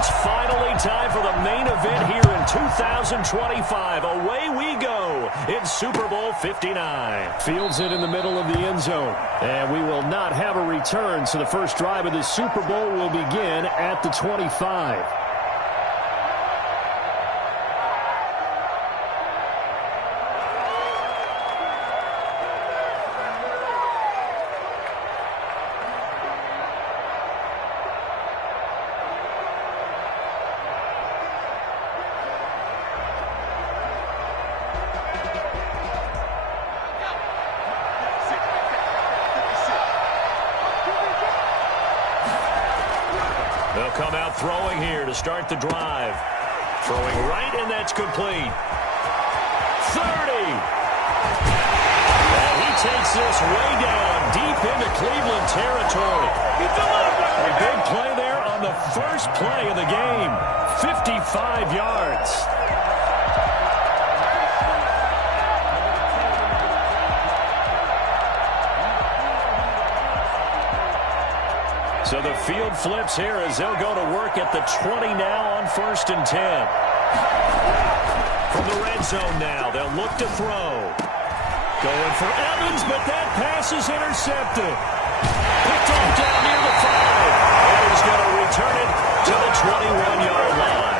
It's finally time for the main event here in 2025. Away we go in Super Bowl 59. Fields it in the middle of the end zone. And we will not have a return, so the first drive of the Super Bowl will begin at the 25. They'll come out throwing here to start the drive. Throwing right, and that's complete. 30. And he takes this way down, deep into Cleveland territory. A big play there on the first play of the game. 55 yards. So the field flips here as they'll go to work at the 20 now on 1st and 10. From the red zone now, they'll look to throw. Going for Evans, but that pass is intercepted. Picked off down near the 5. And he's going to return it to the 21-yard line.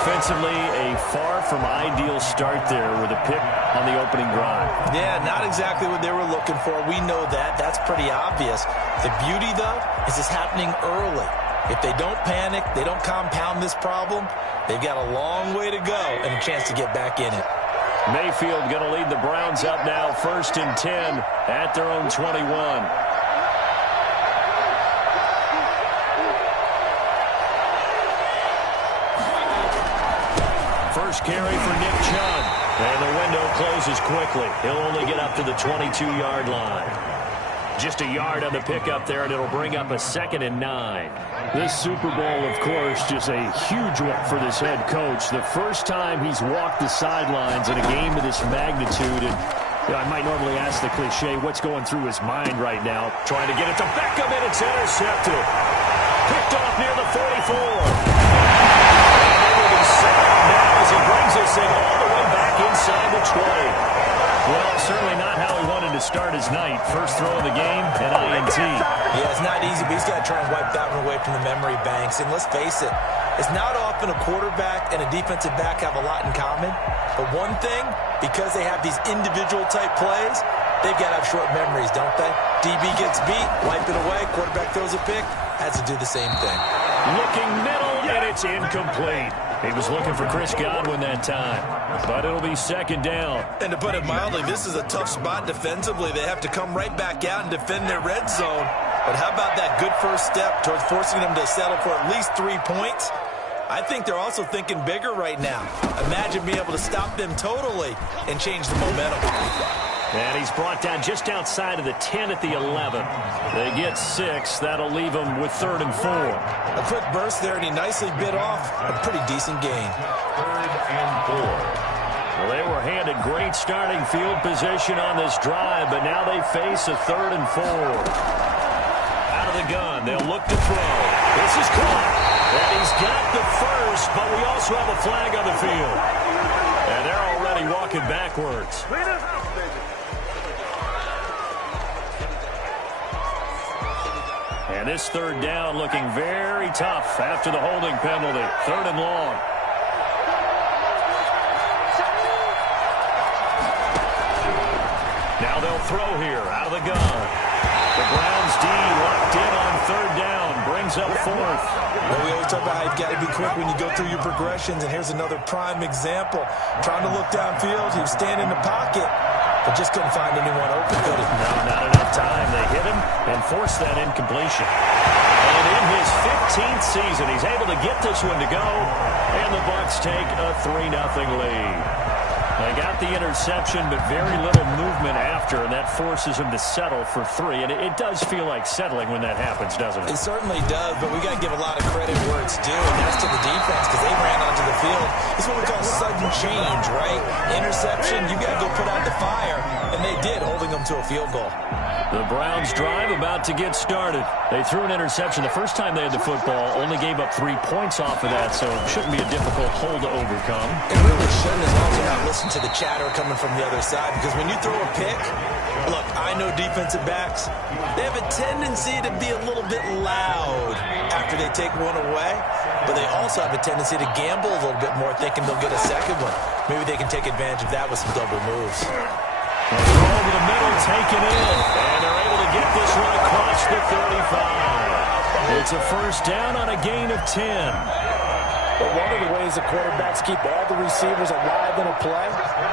Offensively, a far from ideal start there with a pick on the opening drive. Yeah, not exactly what they were looking for. We know that. That's pretty obvious. The beauty, though, is it's happening early. If they don't panic, they don't compound this problem, they've got a long way to go and a chance to get back in it. Mayfield going to lead the Browns up now, 1st and 10 at their own 21. First carry for Nick Chubb. And the window closes quickly. He'll only get up to the 22-yard line. Just a yard on the pickup there, and it'll bring up a 2nd and 9. This Super Bowl, of course, just a huge one for this head coach. The first time he's walked the sidelines in a game of this magnitude. And I might normally ask the cliche, what's going through his mind right now? Trying to get it to Beckham, and it's intercepted. Picked off near the 44. Now as he brings this thing all the way back inside the 20. Well, certainly not how he wanted to start his night. First throw of the game, an INT. Yeah, it's not easy, but he's got to try and wipe that one away from the memory banks. And let's face it, it's not often a quarterback and a defensive back have a lot in common. But one thing, because they have these individual type plays, they've got to have short memories, don't they? DB gets beat, wipe it away, quarterback throws a pick, has to do the same thing. Looking middle, and it's incomplete. He was looking for Chris Godwin that time, but it'll be 2nd down. And to put it mildly, this is a tough spot defensively. They have to come right back out and defend their red zone. But how about that good first step towards forcing them to settle for at least 3 points? I think they're also thinking bigger right now. Imagine being able to stop them totally and change the momentum. And he's brought down just outside of the 10 at the 11. They get 6. That'll leave them with 3rd and 4. A quick burst there, and he nicely bit off a pretty decent gain. 3rd and 4. Well, they were handed great starting field position on this drive, but now they face a 3rd and 4. Out of the gun, they'll look to throw. This is caught. And he's got the first, but we also have a flag on the field. And they're already walking backwards. And this 3rd down looking very tough after the holding penalty. 3rd and long. Now they'll throw here out of the gun. The Browns D locked in on 3rd down. Brings up 4th. Well, we always talk about how you've got to be quick when you go through your progressions. And here's another prime example. Trying to look downfield. He was standing in the pocket, but just couldn't find anyone open, could he? No, not enough time. They hit him and forced that incompletion. And in his 15th season, he's able to get this one to go, and the Bucs take a 3-0 lead. They got the interception, but very little movement after, and that forces him to settle for 3. And it does feel like settling when that happens, doesn't it? It certainly does, but we got to give a lot of credit where it's due, and that's to the defense because they ran onto the field. It's what we call sudden change, right? Interception, you got to go put out the fire, and they did, holding them them to a field goal. The Browns drive about to get started. They threw an interception the first time they had the football, only gave up 3 points off of that, so it shouldn't be a difficult hole to overcome. It really shouldn't, as long as you're not listening to the chatter coming from the other side, because when you throw a pick, look, I know defensive backs, they have a tendency to be a little bit loud after they take one away, but they also have a tendency to gamble a little bit more, thinking they'll get a second one. Maybe they can take advantage of that with some double moves. Over the middle, taken in, and they're able to get this one across the 35. It's a first down on a gain of 10. But one of the ways the quarterbacks keep all the receivers alive in a play,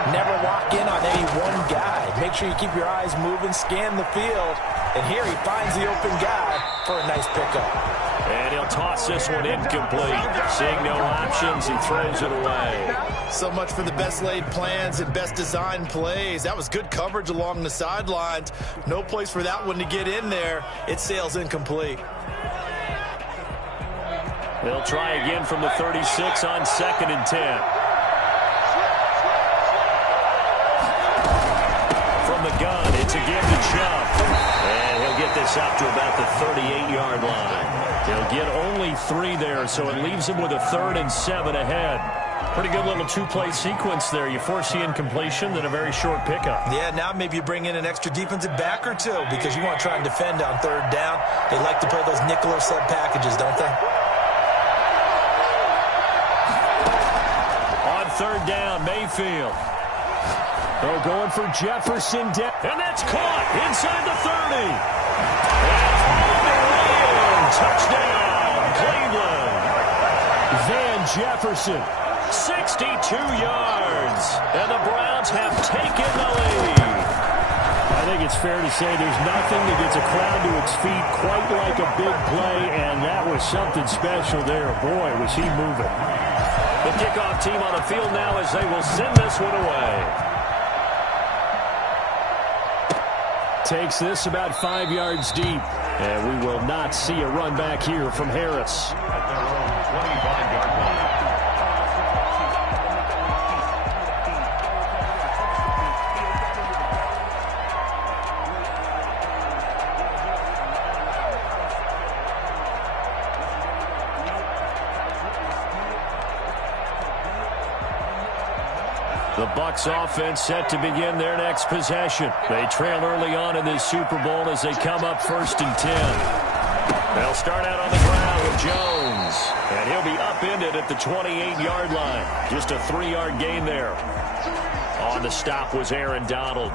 never lock in on any one guy. Make sure you keep your eyes moving, scan the field, and here he finds the open guy for a nice pickup. And he'll toss this one incomplete. Seeing no options, he throws it away. So much for the best laid plans and best designed plays. That was good coverage along the sidelines. No place for that one to get in there. It sails incomplete. They'll try again from the 36 on 2nd and 10. From the gun, it's again to Chubb. And he'll get this out to about the 38-yard line. They'll get only 3 there, so it leaves him with a 3rd and 7 ahead. Pretty good little 2-play sequence there. You force the incompletion, then a very short pickup. Yeah, now maybe you bring in an extra defensive back or 2 because you want to try and defend on 3rd down. They like to play those nickel or sub packages, don't they? On 3rd down, Mayfield. They're going for Jefferson. And that's caught inside the 30. And all the way in. Touchdown, Cleveland. Van Jefferson, 62 yards. And the Browns have taken the lead. I think it's fair to say there's nothing that gets a crowd to its feet quite like a big play, and that was something special there. Boy, was he moving. The kickoff team on the field now as they will send this one away. Takes this about 5 yards deep, and we will not see a run back here from Harris. At their own 25-yard line. The Bucs offense set to begin their next possession. They trail early on in this Super Bowl as they come up 1st and 10. They'll start out on the ground with Jones, and he'll be upended at the 28-yard line. Just a 3-yard gain there. On the stop was Aaron Donald.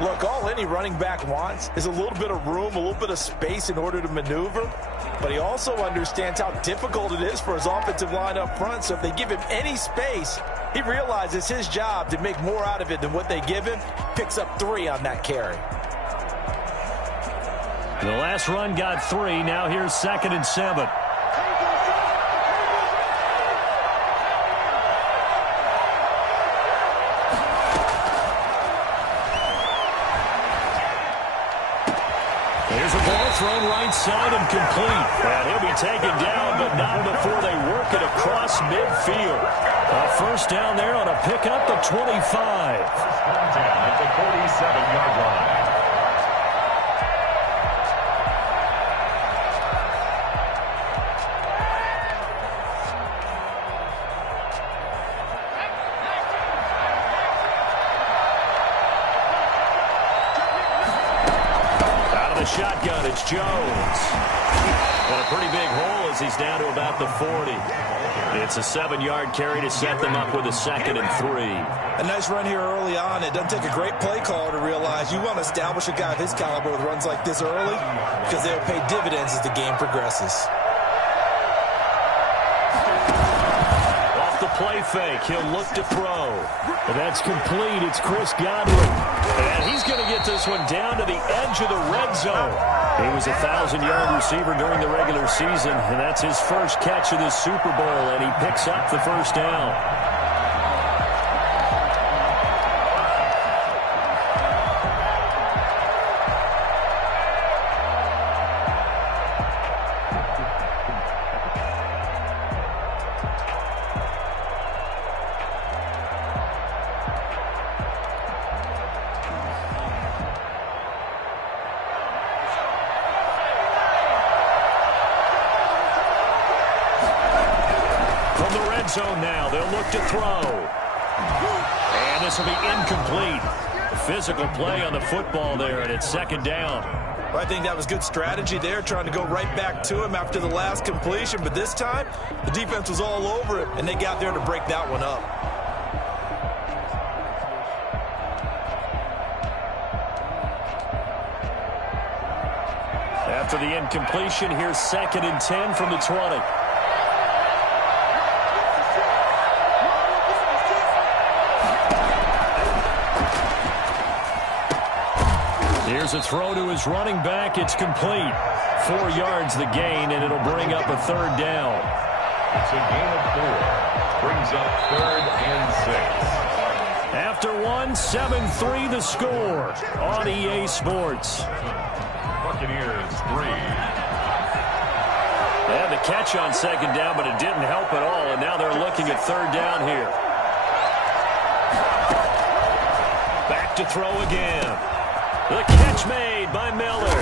Look, all any running back wants is a little bit of room, a little bit of space in order to maneuver. But he also understands how difficult it is for his offensive line up front. So if they give him any space, he realizes his job to make more out of it than what they give him. Picks up 3 on that carry. The last run got 3. Now here's 2nd and 7. Here's a ball thrown right side and complete. And he'll be taken down, but not before they work it across midfield. A first down there on a pickup at 25. First and 10 at the 47-yard line. Shotgun, it's Jones. And a pretty big hole as he's down to about the 40. It's a 7-yard carry to set them up with a 2nd and 3. A nice run here early on. It doesn't take a great play caller to realize you want to establish a guy of his caliber with runs like this early because they'll pay dividends as the game progresses. Off the play fake, he'll look to throw. And that's complete. It's Chris Godwin. And he's going to get this one down to the edge of the red zone. He was a 1,000-yard receiver during the regular season, and that's his first catch of this Super Bowl, and he picks up the first down. zone now. They'll look to throw. And this will be incomplete. Physical play on the football there, and it's second down. Well, I think that was good strategy there, trying to go right back to him after the last completion. But this time, the defense was all over it, and they got there to break that one up. After the incompletion, here's 2nd and 10 from the 20. Here's a throw to his running back. It's complete. 4 yards the gain, and it'll bring up a third down. It's a gain of 4. Brings up 3rd and 6. After one, 7-3 the score on EA Sports. Buccaneers 3. They had the catch on second down, but it didn't help at all, and now they're looking at third down here. Back to throw again. The catch made by Miller.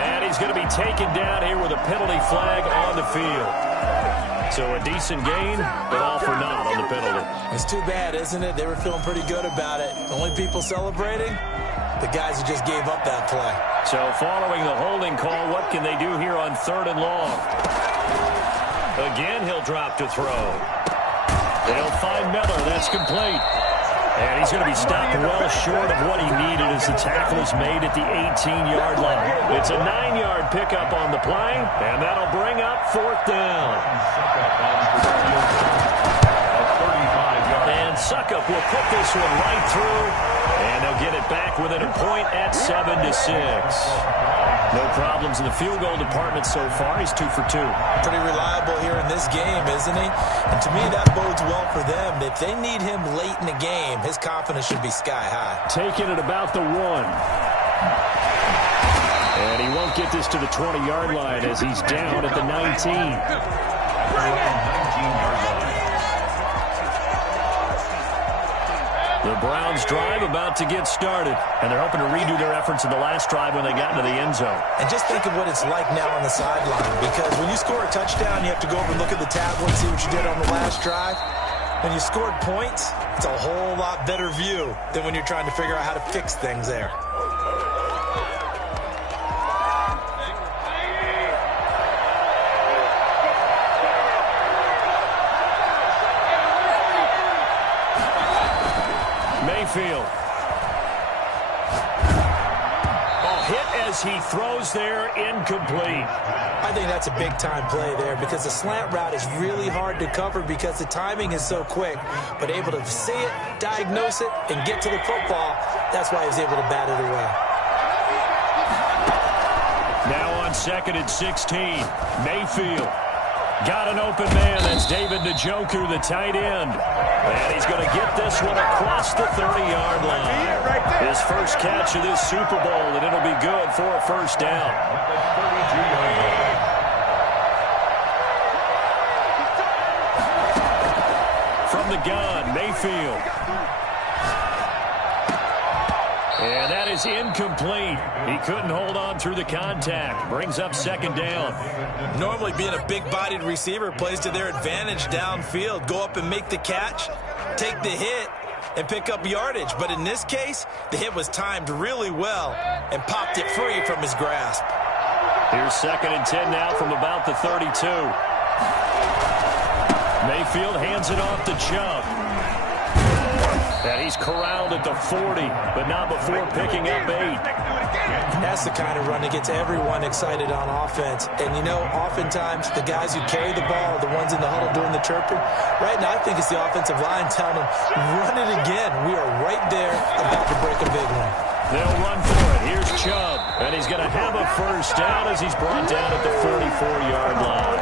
And he's going to be taken down here with a penalty flag on the field. So a decent gain, but all for naught on the penalty. It's too bad, isn't it? They were feeling pretty good about it. The only people celebrating, the guys who just gave up that play. So following the holding call, what can they do here on 3rd and long? Again, he'll drop to throw. They'll find Miller. That's complete. And he's going to be stopped well short of what he needed as the tackle is made at the 18-yard line. It's a 9-yard pickup on the play, and that'll bring up 4th down. And Suckup will put this one right through, and they'll get it back within a point at 7-6. No problems in the field goal department so far. He's 2 for 2. Pretty reliable here in this game, isn't he? And to me, that bodes well for them. If they need him late in the game, his confidence should be sky high. Taking it about the 1. And he won't get this to the 20-yard line as he's down at the 19. 19-yard line. The Browns drive about to get started, and they're hoping to redo their efforts in the last drive when they got into the end zone. And just think of what it's like now on the sideline, because when you score a touchdown, you have to go over and look at the tablet and see what you did on the last drive. When you scored points, it's a whole lot better view than when you're trying to figure out how to fix things there. Mayfield. Hit as he throws there, incomplete. I think that's a big-time play there because the slant route is really hard to cover because the timing is so quick. But able to see it, diagnose it, and get to the football, that's why he was able to bat it away. Now on 2nd and 16, Mayfield. Got an open man. That's David Njoku, the tight end. And he's going to get this one across the 30-yard line. His first catch of this Super Bowl, and it'll be good for a first down. From the gun, Mayfield. And that is incomplete. He couldn't hold on through the contact. Brings up 2nd down. Normally being a big-bodied receiver plays to their advantage downfield. Go up and make the catch, take the hit, and pick up yardage. But in this case, the hit was timed really well and popped it free from his grasp. Here's 2nd and 10 now from about the 32. Mayfield hands it off to Chubb. And he's corralled at the 40, but not before picking up 8. That's the kind of run that gets everyone excited on offense. And, you know, oftentimes the guys who carry the ball are the ones in the huddle doing the chirping. Right now, I think it's the offensive line telling them, run it again. We are right there about to break a big one. They'll run for it. Here's Chubb, and he's going to have a first down as he's brought down at the 44-yard line.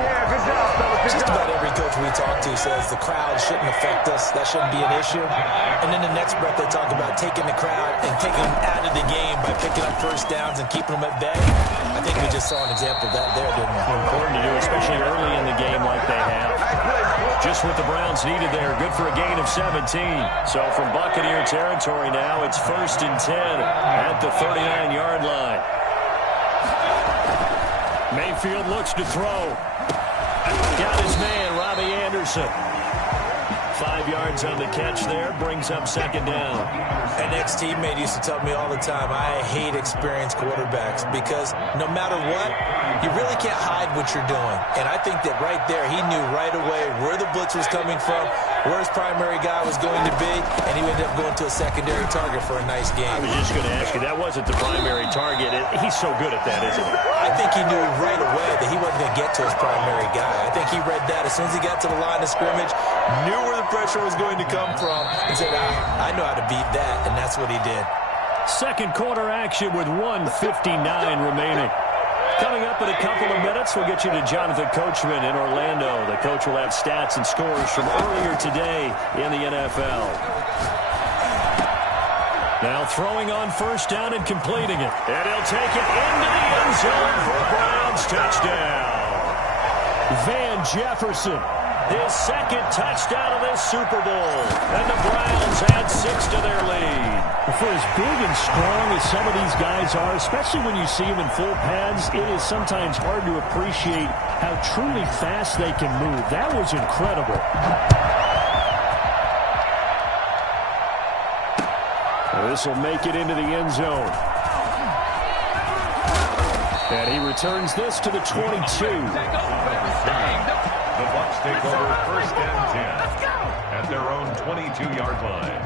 Just about every coach we talk to says the crowd shouldn't affect us. That shouldn't be an issue. And then the next breath they talk about taking the crowd and taking them out of the game by picking up first downs and keeping them at bay. I think we just saw an example of that there, didn't we? Important to do, especially early in the game like they have. Just what the Browns needed there. Good for a gain of 17. So from Buccaneer territory now, it's 1st and 10 at the 39-yard line. Mayfield looks to throw. Got his man, Robbie Anderson. 5 yards on the catch there, brings up second down. An ex-teammate used to tell me all the time, I hate experienced quarterbacks because no matter what, you really can't hide what you're doing. And I think that right there, he knew right away where the blitz was coming from, where his primary guy was going to be, and he ended up going to a secondary target for a nice game. I was just going to ask you, that wasn't the primary target. He's so good at that, isn't he? I think he knew right away that he wasn't going to get to his primary guy. I think he read that as soon as he got to the line of scrimmage, knew where the pressure was going to come from, and said, I know how to beat that, and that's what he did. Second quarter action with 1:59 remaining. Coming up in a couple of minutes, we'll get you to Jonathan Coachman in Orlando. The coach will have stats and scores from earlier today in the NFL. Now throwing on first down and completing it. And he'll take it into the end zone for a Browns touchdown. Van Jefferson, his second touchdown of this Super Bowl. And the Browns add 6 to their lead. For as big and strong as some of these guys are, especially when you see them in full pads, it is sometimes hard to appreciate how truly fast they can move. That was incredible. This will make it into the end zone. And he returns this to the 22. The Bucs take over first and 10 at their own 22-yard line.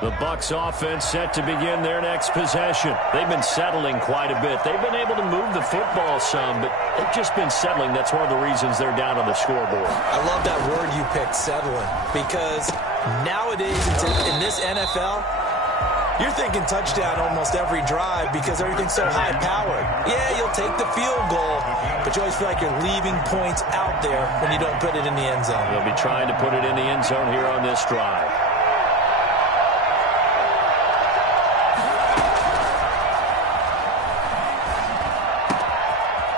The Bucs offense set to begin their next possession. They've been settling quite a bit. They've been able to move the football some, but they've just been settling. That's one of the reasons they're down on the scoreboard. I love that word you picked, settling, because nowadays in this NFL, you're thinking touchdown almost every drive because everything's so high-powered. Yeah, you'll take the field goal, but you always feel like you're leaving points out there when you don't put it in the end zone. They'll be trying to put it in the end zone here on this drive.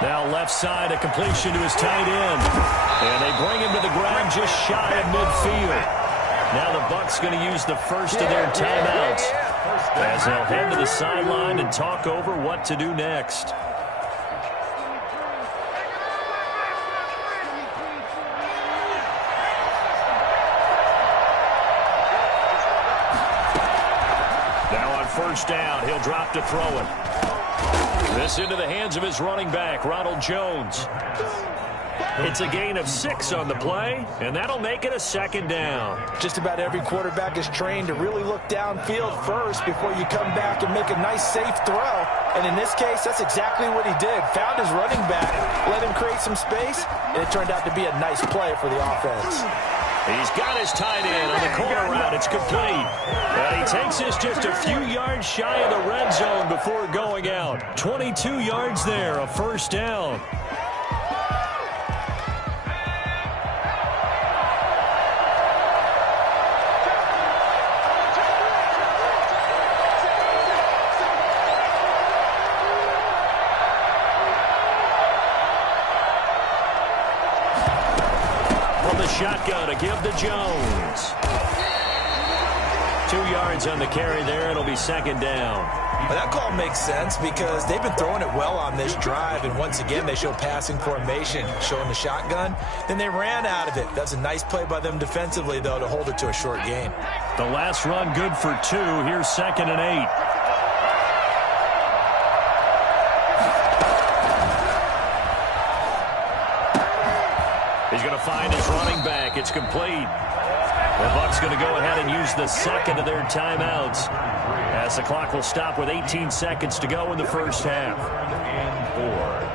Now left side, a completion to his tight end. And they bring him to the ground just shy of midfield. Now the Bucs going to use the first of their timeouts as they'll head to the sideline and talk over what to do next. Now on first down, he'll drop to throw it. This into the hands of his running back, Ronald Jones. It's a gain of 6 on the play, and that'll make it a second down. Just about every quarterback is trained to really look downfield first before you come back and make a nice, safe throw. And in this case, that's exactly what he did. Found his running back, let him create some space, and it turned out to be a nice play for the offense. He's got his tight end on the corner route. It's complete. And he takes this just a few yards shy of the red zone before going out. 22 yards there, a first down. Shotgun to give to Jones. 2 yards on the carry there. It'll be second down. Well, that call makes sense because they've been throwing it well on this drive, and once again they show passing formation, showing the shotgun. Then they ran out of it. That's a nice play by them defensively, though, to hold it to a short gain. The last run good for 2. Here's 2nd and 8. He's going to find his running back. It's complete. The Bucs going to go ahead and use the second of their timeouts as the clock will stop with 18 seconds to go in the first half. And 4.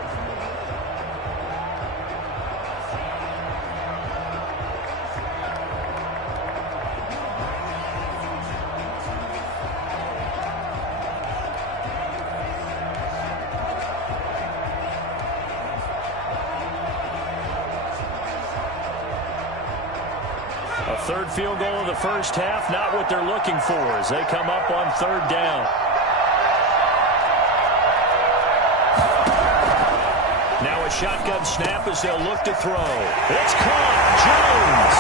Third field goal of the first half, not what they're looking for as they come up on third down. Now a shotgun snap as they'll look to throw. It's caught. Jones.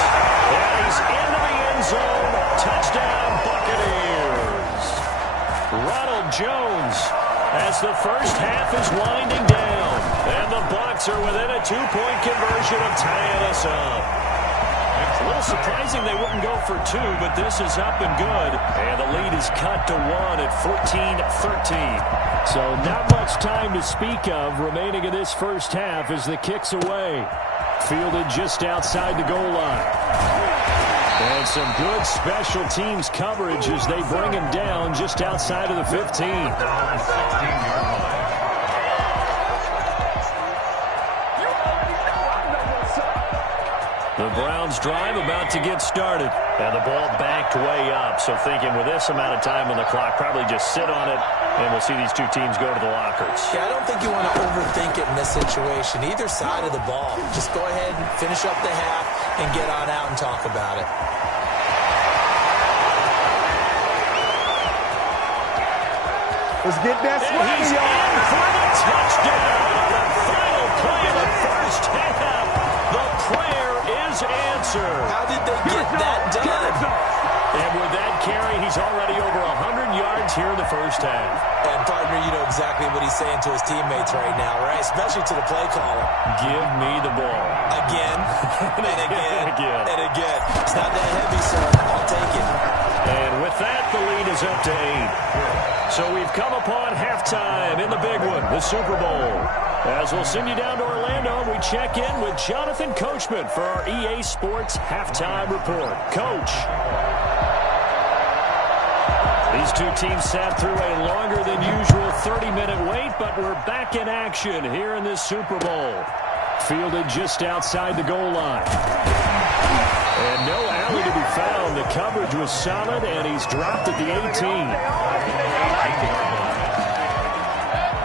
And he's into the end zone. Touchdown, Buccaneers. Ronald Jones. as the first half is winding down. And the Bucs are within a 2-point conversion of tying us up. It's a little surprising they wouldn't go for 2, but this is up and good. And the lead is cut to 1 at 14-13. So not much time to speak of remaining in this first half as the kick's away. Fielded just outside the goal line. And some good special teams coverage as they bring him down just outside of the 15. The Browns drive about to get started. And the ball backed way up. So thinking with this amount of time on the clock, probably just sit on it, and we'll see these two teams go to the lockers. Yeah, I don't think you want to overthink it in this situation. Either side of the ball. Just go ahead and finish up the half and get on out and talk about it. Let's get that swing, y'all. For the touchdown on the final play of the first half. The prayer is answered. How did they get that done? And with that carry, he's already over 100 yards here in the first half. And, partner, you know exactly what he's saying to his teammates right now, right? Especially to the play caller. Give me the ball. Again, and again, and again. It's not that heavy, sir. I'll take it. And with that, the lead is up to 8. So we've come upon halftime in the big one, the Super Bowl. As we'll send you down to Orlando, we check in with Jonathan Coachman for our EA Sports Halftime Report. Coach. These two teams sat through a longer than usual 30-minute wait, but we're back in action here in this Super Bowl. Fielded just outside the goal line. And no alley to be found. The coverage was solid, and he's dropped at the 18.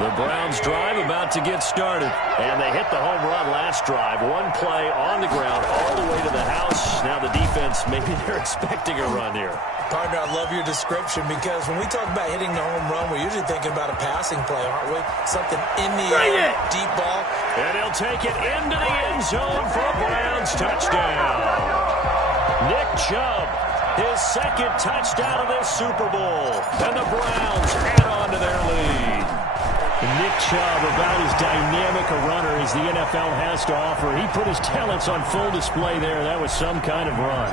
The Browns drive about to get started. And they hit the home run last drive. One play on the ground all the way to the house. Now the defense, maybe they're expecting a run here. Partner, I love your description because when we talk about hitting the home run, we're usually thinking about a passing play, aren't we? Something in the air, deep ball. And he'll take it into the end zone for a Browns touchdown. Nick Chubb, his second touchdown of this Super Bowl. And the Browns add on to their lead. Nick Chubb, about as dynamic a runner as the NFL has to offer. He put his talents on full display there. That was some kind of run.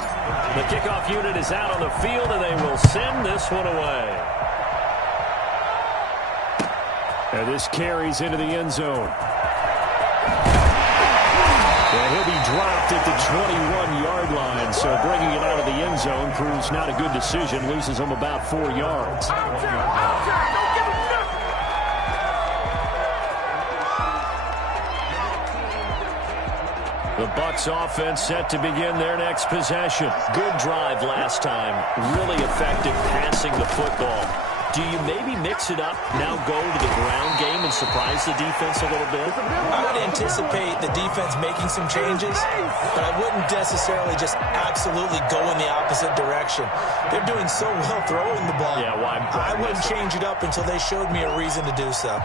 The kickoff unit is out on the field, and they will send this one away. And this carries into the end zone. And he'll be dropped at the 21-yard line, so bringing it out of the end zone proves not a good decision. Loses him about 4 yards. The Bucs offense set to begin their next possession. Good drive last time. Really effective passing the football. Do you maybe mix it up, now go to the ground game and surprise the defense a little bit? I would anticipate the defense making some changes, but I wouldn't necessarily just absolutely go in the opposite direction. They're doing so well throwing the ball. Yeah, why I wouldn't change it up until they showed me a reason to do so.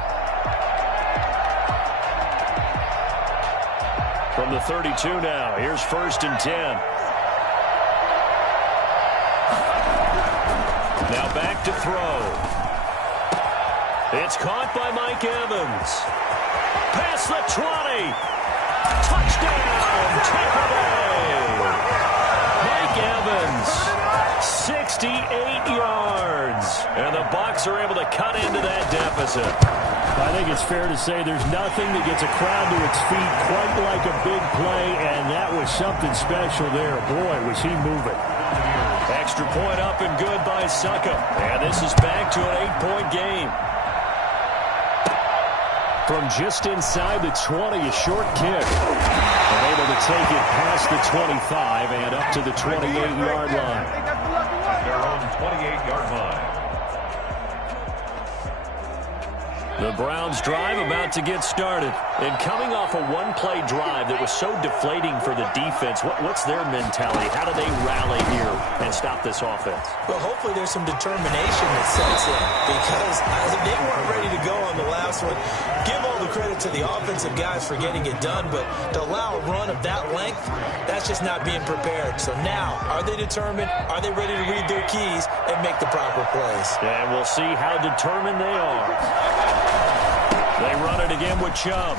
From the 32 now, here's 1st and 10. Now back to throw. It's caught by Mike Evans. Past the 20. Touchdown, Tampa Bay. Mike Evans, 68 yards. And the Bucs are able to cut into that deficit. I think it's fair to say there's nothing that gets a crowd to its feet quite like a big play, and that was something special there. Boy, was he moving. Extra point up and good by Suckup. And this is back to an 8-point game. From just inside the 20, a short kick. And able to take it past the 25 and up to the 28-yard line. Their own 28-yard line. The Browns drive about to get started. And coming off a one-play drive that was so deflating for the defense, what's their mentality? How do they rally here and stop this offense? Well, hopefully there's some determination that sets in because they weren't ready to go on the last one. Give all the credit to the offensive guys for getting it done, but to allow a run of that length, that's just not being prepared. So now, are they determined? Are they ready to read their keys and make the proper plays? And we'll see how determined they are. They run it again with Chubb.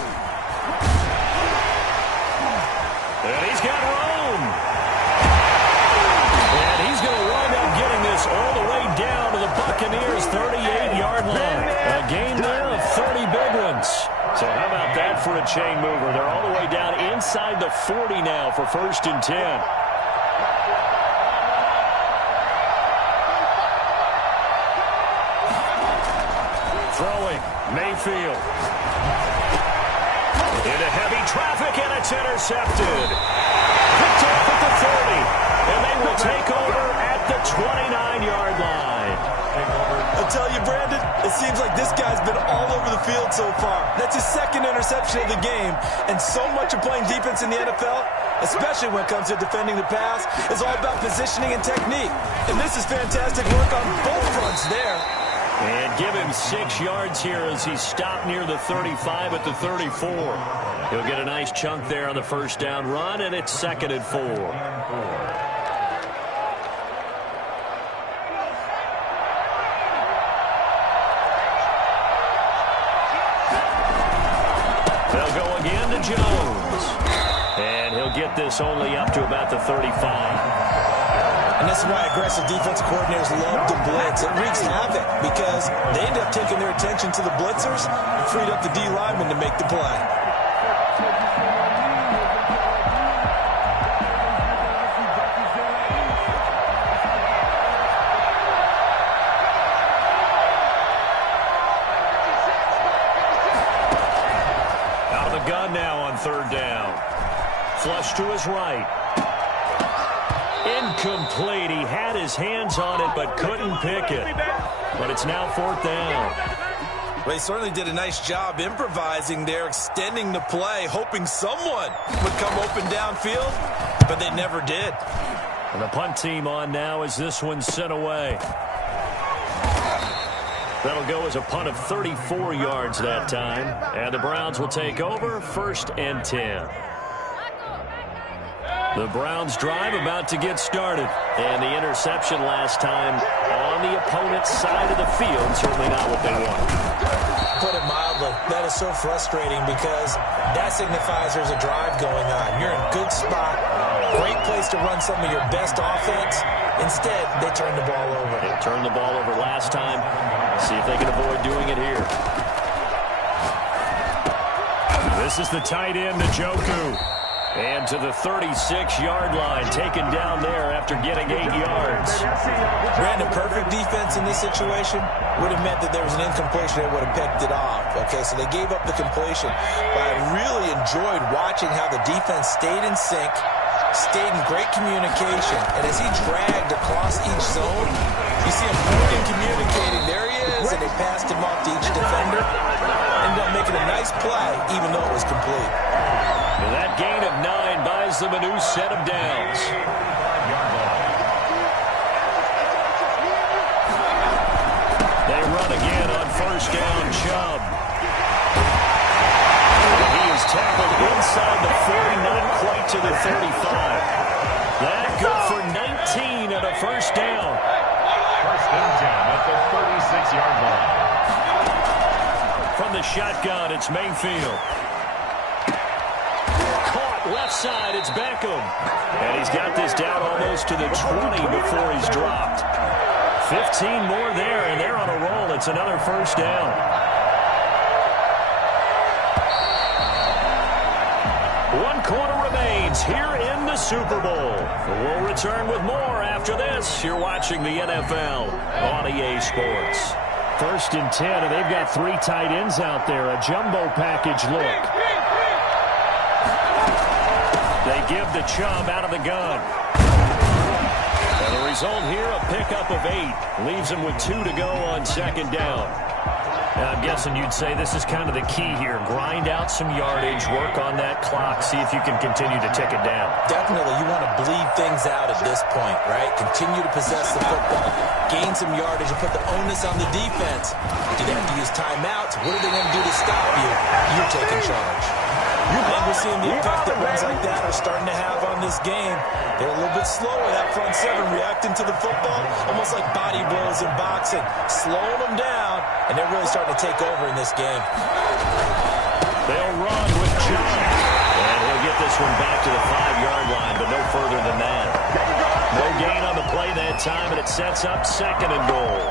And he's got room. And he's going to wind up getting this all the way down to the Buccaneers' 38-yard line. A gain there of 30 big ones. So how about that for a chain mover? They're all the way down inside the 40 now for 1st and 10. Throwing, Mayfield. Into heavy traffic, and it's intercepted. Picked off at the 30, and they will take over at the 29-yard line. I'll tell you, Brandon, it seems like this guy's been all over the field so far. That's his 2nd interception of the game, and so much of playing defense in the NFL, especially when it comes to defending the pass, is all about positioning and technique. And this is fantastic work on both fronts there. And give him 6 yards here as he stopped near the 35 at the 34. He'll get a nice chunk there on the 1st down run, and it's 2nd and 4. They'll go again to Jones. And he'll get this only up to about the 35. And this is why aggressive defensive coordinators love to blitz. It wreaks havoc because they end up taking their attention to the blitzers and freed up the D lineman to make the play. Out of the gun now on 3rd down. Flush to his right. Incomplete. He had his hands on it but couldn't pick it. But it's now 4th down. Well, he certainly did a nice job improvising there, extending the play, hoping someone would come open downfield, but they never did. And the punt team on now as this one's sent away. That'll go as a punt of 34 yards that time. And the Browns will take over 1st and 10. The Browns drive about to get started. And the interception last time on the opponent's side of the field, certainly not what they want. Put it mildly, that is so frustrating because that signifies there's a drive going on. You're in a good spot, great place to run some of your best offense. Instead, they turn the ball over. They turned the ball over last time. See if they can avoid doing it here. This is the tight end, Njoku. And to the 36-yard line, taken down there after getting 8 yards. Brandon, perfect defense in this situation would have meant that there was an incompletion that would have picked it off. Okay, so they gave up the completion. But I really enjoyed watching how the defense stayed in sync, stayed in great communication. And as he dragged across each zone, you see him pointing, communicating. There he is, and they passed him off to each defender. Ended up making a nice play, even though it was complete. And that gain of 9 buys them a new set of downs. They run again on 1st down, Chubb. He is tackled inside the 40, not quite to the 35. That good for 19 at a 1st down. 1st and 10 at the 36-yard line. From the shotgun, it's Mayfield. Left side, it's Beckham. And he's got this down almost to the 20 before he's dropped. 15 more there, and they're on a roll. It's another 1st down. One quarter remains here in the Super Bowl. We'll return with more after this. You're watching the NFL on EA Sports. 1st and 10, and they've got 3 tight ends out there. A jumbo package look. They give the Chubb out of the gun. And the result here, a pickup of 8. Leaves them with 2 to go on 2nd down. And I'm guessing you'd say this is kind of the key here. Grind out some yardage, work on that clock, see if you can continue to tick it down. Definitely, you want to bleed things out at this point, right? Continue to possess the football, gain some yardage, and put the onus on the defense. Do they have to use timeouts? What are they going to do to stop you? You're taking charge. And we're seeing the effect that runs like that are starting to have on this game. They're a little bit slower, that front seven, reacting to the football, almost like body blows in boxing, slowing them down, and they're really starting to take over in this game. They'll run with John. And he'll get this one back to the 5-yard line, but no further than that. No gain on the play that time, and it sets up 2nd and goal.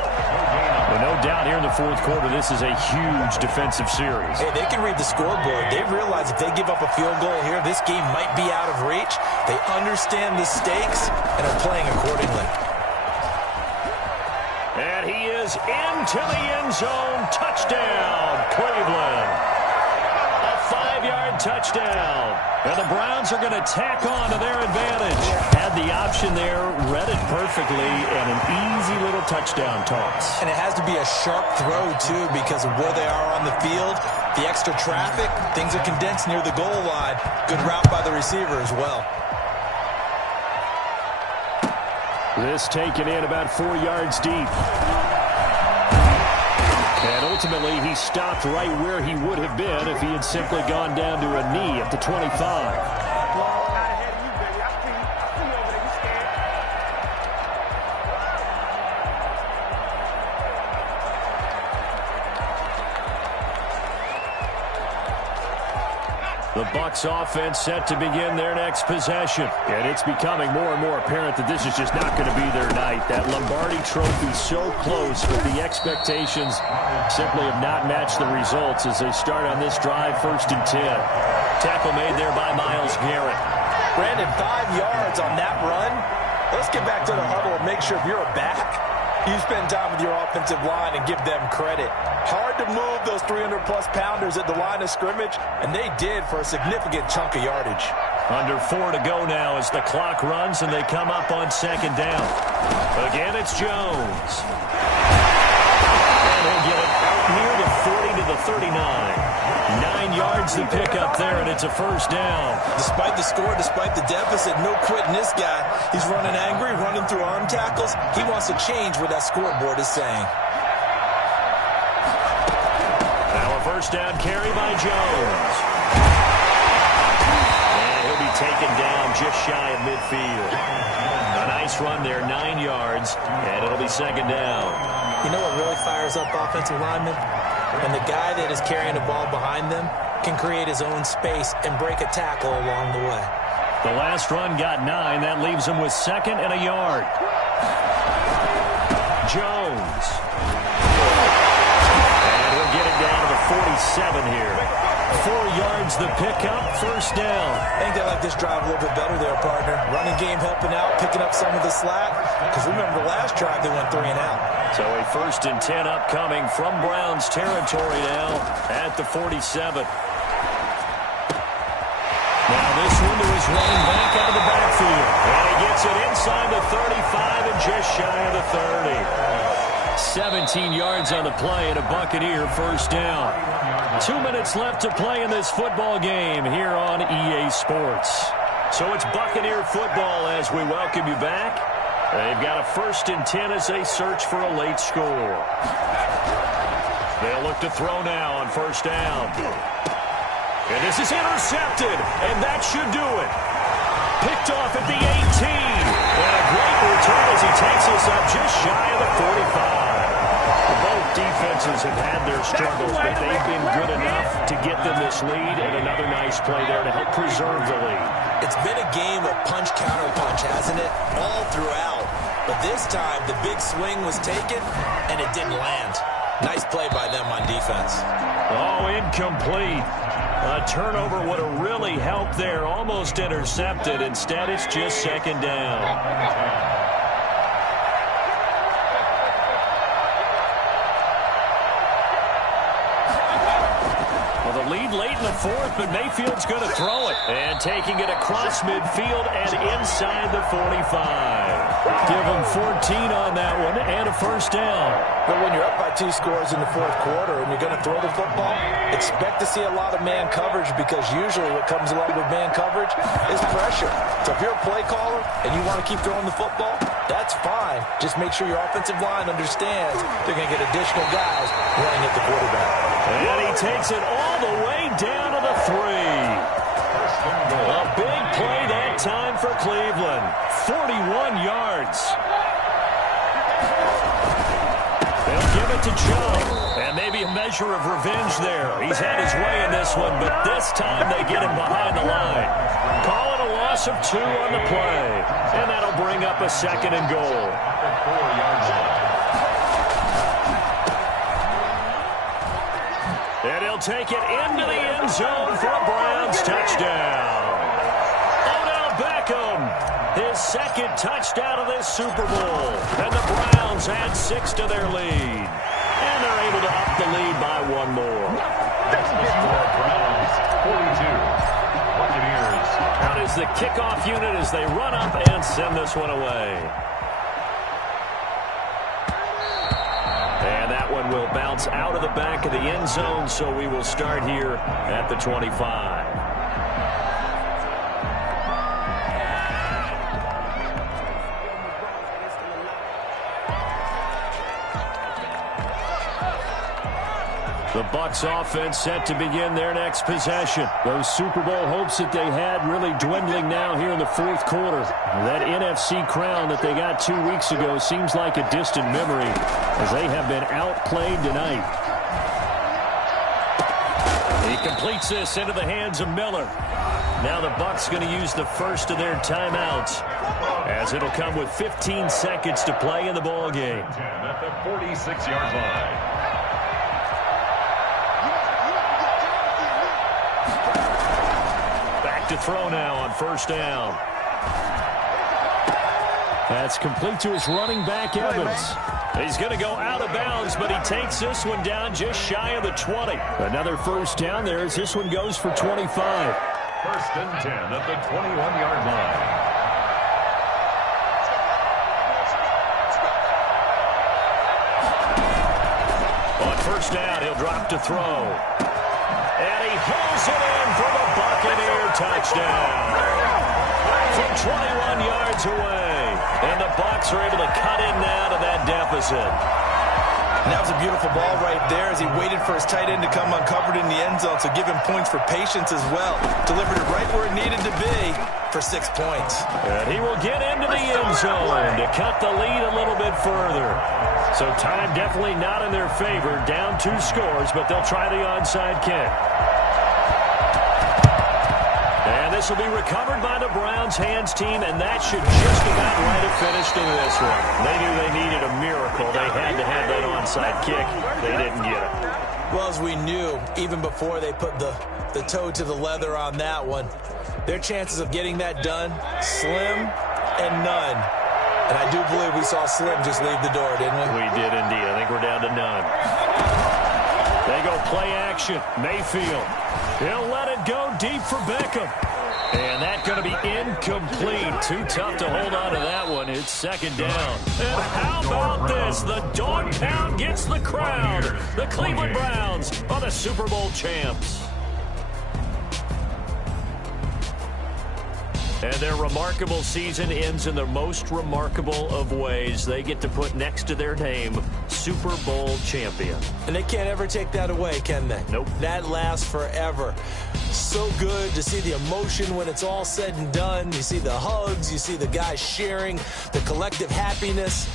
Well, no doubt here in the 4th quarter, this is a huge defensive series. Hey, they can read the scoreboard. They realize if they give up a field goal here, this game might be out of reach. They understand the stakes and are playing accordingly. And he is into the end zone. Touchdown, Cleveland. A 5-yard touchdown. And the Browns are going to tack on to their advantage. Had the option there, read it perfectly, and an easy little touchdown toss. And it has to be a sharp throw, too, because of where they are on the field. The extra traffic, things are condensed near the goal line. Good route by the receiver as well. This taken in about 4 yards deep. And ultimately, he stopped right where he would have been if he had simply gone down to a knee at the 25. The Bucs offense set to begin their next possession. And it's becoming more and more apparent that this is just not going to be their night. That Lombardi trophy so close, but the expectations simply have not matched the results as they start on this drive, 1st and 10. Tackle made there by Myles Garrett. Brandon, 5 yards on that run. Let's get back to the huddle and make sure if you're a back, you spend time with your offensive line and give them credit. Hard to move those 300-plus pounders at the line of scrimmage, and they did for a significant chunk of yardage. Under 4 to go now as the clock runs and they come up on 2nd down. Again, it's Jones. And he'll get it out near the 40 to the 39. 9 yards to pick up there, and it's a 1st down. Despite the score, despite the deficit, no quitting this guy. He's running angry, running through arm tackles. He wants to change what that scoreboard is saying. Now a 1st down carry by Jones. And he'll be taken down just shy of midfield. A nice run there, 9 yards, and it'll be 2nd down. You know what really fires up offensive linemen? When the guy that is carrying the ball behind them can create his own space and break a tackle along the way. The last run got 9. That leaves him with 2nd and a yard. Jones. And he'll get it down to the 47 here. 4 yards the pickup, 1st down. I think they like this drive a little bit better there, partner. Running game helping out, picking up some of the slack. Because remember, the last drive they went 3 and out. So a 1st and 10 upcoming from Browns territory now at the 47. Now this one to his running back out of the backfield. And he gets it inside the 35 and just shy of the 30. 17 yards on the play and a Buccaneer 1st down. 2 minutes left to play in this football game here on EA Sports. So it's Buccaneer football as we welcome you back. They've got a 1st and 10 as they search for a late score. They'll look to throw now on 1st down. And this is intercepted, and that should do it. Picked off at the 18. And a great return as he takes us up just shy of the 45. Both defenses have had their struggles, but they've been good enough to get them this lead, and another nice play there to help preserve the lead. It's been a game of punch-counter-punch, hasn't it? All throughout. But this time, the big swing was taken, and it didn't land. Nice play by them on defense. Oh, incomplete. A turnover would have really helped there. Almost intercepted. Instead, it's just 2nd down. Lead late in the 4th, but Mayfield's going to throw it. And taking it across midfield and inside the 45. Give him 14 on that one and a 1st down. But when you're up by 2 scores in the 4th quarter and you're going to throw the football, expect to see a lot of man coverage because usually what comes along with man coverage is pressure. So if you're a play caller and you want to keep throwing the football, That's fine. Just make sure your offensive line understands they're going to get additional guys running at the quarterback. And he takes it all the way down to the 3. A big play that time for Cleveland. 41 yards. They'll give it to Chubb. And maybe a measure of revenge there. He's had his way in this one, but this time they get him behind the line. Call it a loss of 2 on the play. And that'll bring up a 2nd and goal. And he'll take it into the end zone for a Browns touchdown. Odell Beckham, his 2nd touchdown of this Super Bowl. And the Browns add 6 to their lead. And they're able to up the lead by 1 more. That's the score. Browns 42. Buccaneers. Out is the kickoff unit as they run up and send this one away. And that one will bounce out of the back of the end zone, so we will start here at the 25. The Bucs offense set to begin their next possession. Those Super Bowl hopes that they had really dwindling now here in the 4th quarter. That NFC crown that they got 2 weeks ago seems like a distant memory as they have been outplayed tonight. He completes this into the hands of Miller. Now the Bucs going to use the first of their timeouts as it'll come with 15 seconds to play in the ball game. At the 46-yard line. To throw now on 1st down. That's complete to his running back, Evans. He's going to go out of bounds, but he takes this one down just shy of the 20. Another 1st down there as this one goes for 25. 1st and 10 at the 21-yard line. On 1st down, he'll drop to throw. And he holds it in for the Buccaneer touchdown. From 21 yards away. And the Bucs are able to cut in now to that deficit. And that was a beautiful ball right there as he waited for his tight end to come uncovered in the end zone, so give him points for patience as well. Delivered it right where it needed to be for 6 points. And he will get into the end zone to cut the lead a little bit further. So time definitely not in their favor. Down 2 scores, but they'll try the onside kick. And this will be recovered by the Browns hands team, and that should just about write a finish to this one. They knew they needed a miracle. They had to have that onside kick. They didn't get it. Well, as we knew, even before they put the toe to the leather on that one, their chances of getting that done, slim and none. And I do believe we saw Slim just leave the door, didn't we? We did indeed. I think we're down to none. They go play action. Mayfield. He'll let it go deep for Beckham. And that's going to be incomplete. Too tough to hold on to that one. It's 2nd down. And how about this? The dog pound gets the crowd. The Cleveland Browns are the Super Bowl champs. And their remarkable season ends in the most remarkable of ways. They get to put next to their name, Super Bowl champion. And they can't ever take that away, can they? Nope. That lasts forever. So good to see the emotion when it's all said and done. You see the hugs. You see the guys sharing, the collective happiness.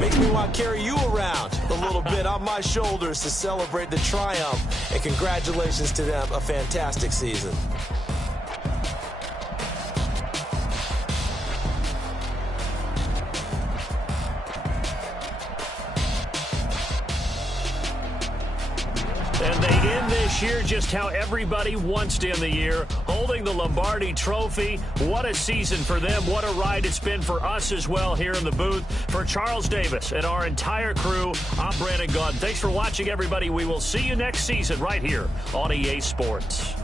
Makes me want to carry you around a little bit on my shoulders to celebrate the triumph. And congratulations to them. A fantastic season. And they end this year just how everybody wants to end the year, holding the Lombardi Trophy. What a season for them. What a ride it's been for us as well here in the booth. For Charles Davis and our entire crew, I'm Brandon Gaudin. Thanks for watching, everybody. We will see you next season right here on EA Sports.